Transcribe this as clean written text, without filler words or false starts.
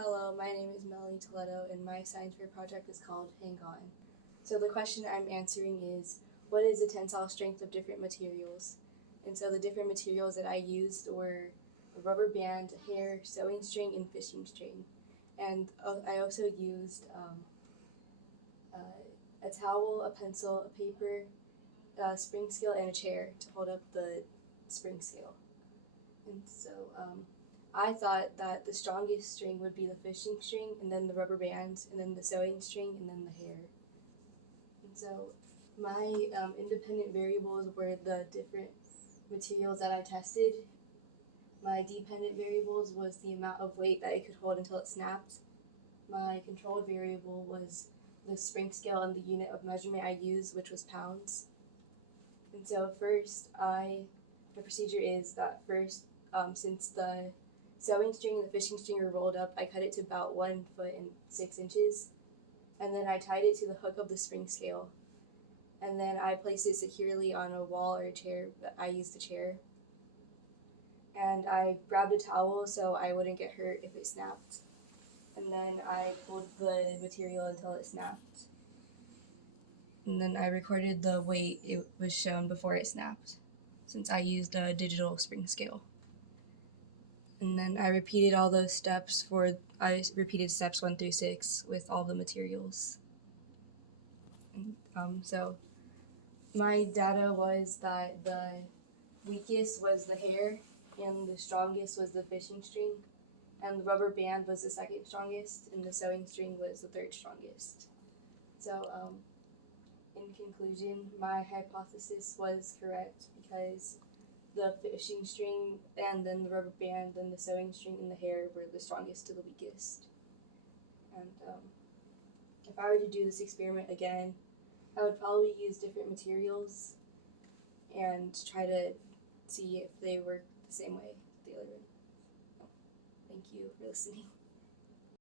Hello, my name is Melanie Toledo, and my science fair project is called Hang On. So the question I'm answering is, what is the tensile strength of different materials? And so the different materials that I used were a rubber band, a hair, sewing string, and fishing string. And I also used a towel, a pencil, a paper, a spring scale, and a chair to hold up the spring scale. And so I thought that the strongest string would be the fishing string, and then the rubber bands, and then the sewing string, and then the hair. And so my independent variables were the different materials that I tested. My dependent variables was the amount of weight that it could hold until it snapped. My controlled variable was the spring scale and the unit of measurement I used, which was pounds. And so the procedure is that first, since the sewing string and the fishing string were rolled up, I cut it to about 1 foot and 6 inches. And then I tied it to the hook of the spring scale. And then I placed it securely on a wall or a chair, but I used the chair. And I grabbed a towel so I wouldn't get hurt if it snapped. And then I pulled the material until it snapped. And then I recorded the weight it was shown before it snapped, since I used a digital spring scale. And then I repeated all those steps I repeated steps 1 through 6 with all the materials. And, so my data was that the weakest was the hair, and the strongest was the fishing string, and the rubber band was the second strongest, and the sewing string was the third strongest. So in conclusion, my hypothesis was correct because the fishing string and then the rubber band and the sewing string and the hair were the strongest to the weakest. And if I were to do this experiment again, I would probably use different materials and try to see if they work the same way the other way. Thank you for listening.